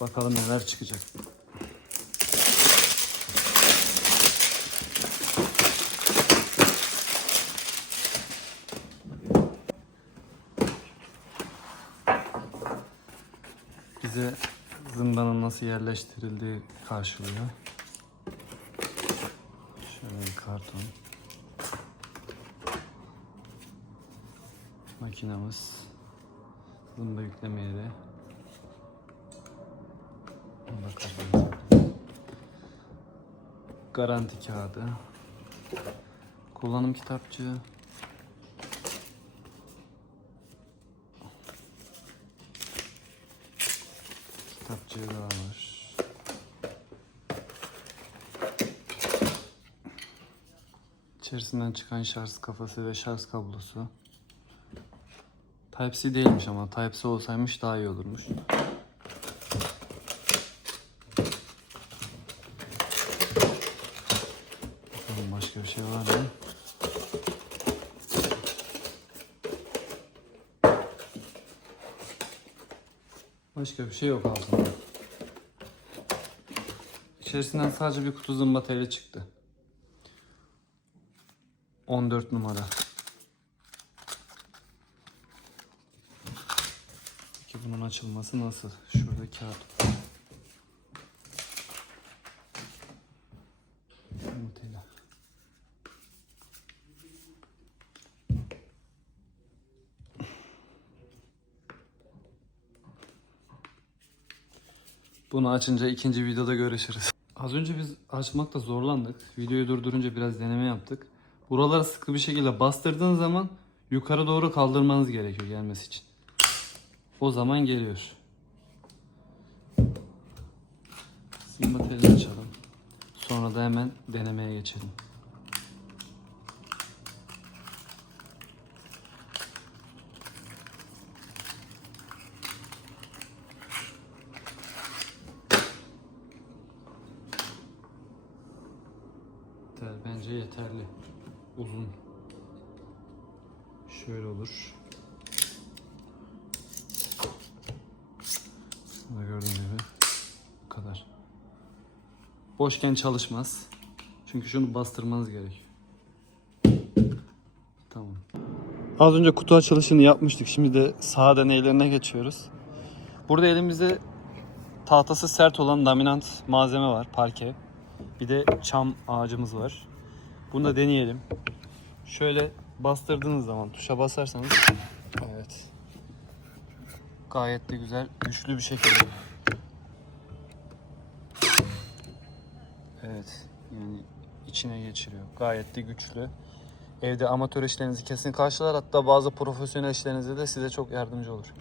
Bakalım neler çıkacak. Bize zımbanın nasıl yerleştirildiği karşılıyor. Şöyle bir karton. Makinamız. Yükleme yeri. Bunu da kapatalım. Garanti kağıdı. Kullanım kitapçığı. Kitapçığı daha var. İçerisinden çıkan şarj kafası ve şarj kablosu. Type-C değilmiş ama Type-C olsaymış daha iyi olurmuş. Bakalım başka bir şey var mı? Başka bir şey yok altında. İçerisinden sadece bir kutu zımba teli çıktı. 14 numara. Bunun açılması nasıl? Şurada kağıt. Yumurtayla. Bunu açınca ikinci videoda görüşürüz. Az önce biz açmakta zorlandık. Videoyu durdurunca biraz deneme yaptık. Buralara sıkı bir şekilde bastırdığın zaman yukarı doğru kaldırmanız gerekiyor gelmesi için. O zaman geliyor. Simba telini açalım. Sonra da hemen denemeye geçelim. Tel bence yeterli. Uzun. Şöyle olur. Boşken çalışmaz. Çünkü şunu bastırmanız gerek. Tamam. Az önce kutu açılışını yapmıştık. Şimdi de sağ deneylerine geçiyoruz. Burada elimizde tahtası sert olan laminant malzeme var. Parke. Bir de çam ağacımız var. Bunu da deneyelim. Şöyle bastırdığınız zaman tuşa basarsanız evet. Gayet de güzel, güçlü bir şekilde. Evet. Yani içine geçiriyor. Gayet de güçlü. Evde amatör işlerinizi kesin karşılar. Hatta bazı profesyonel işlerinizde de size çok yardımcı olur.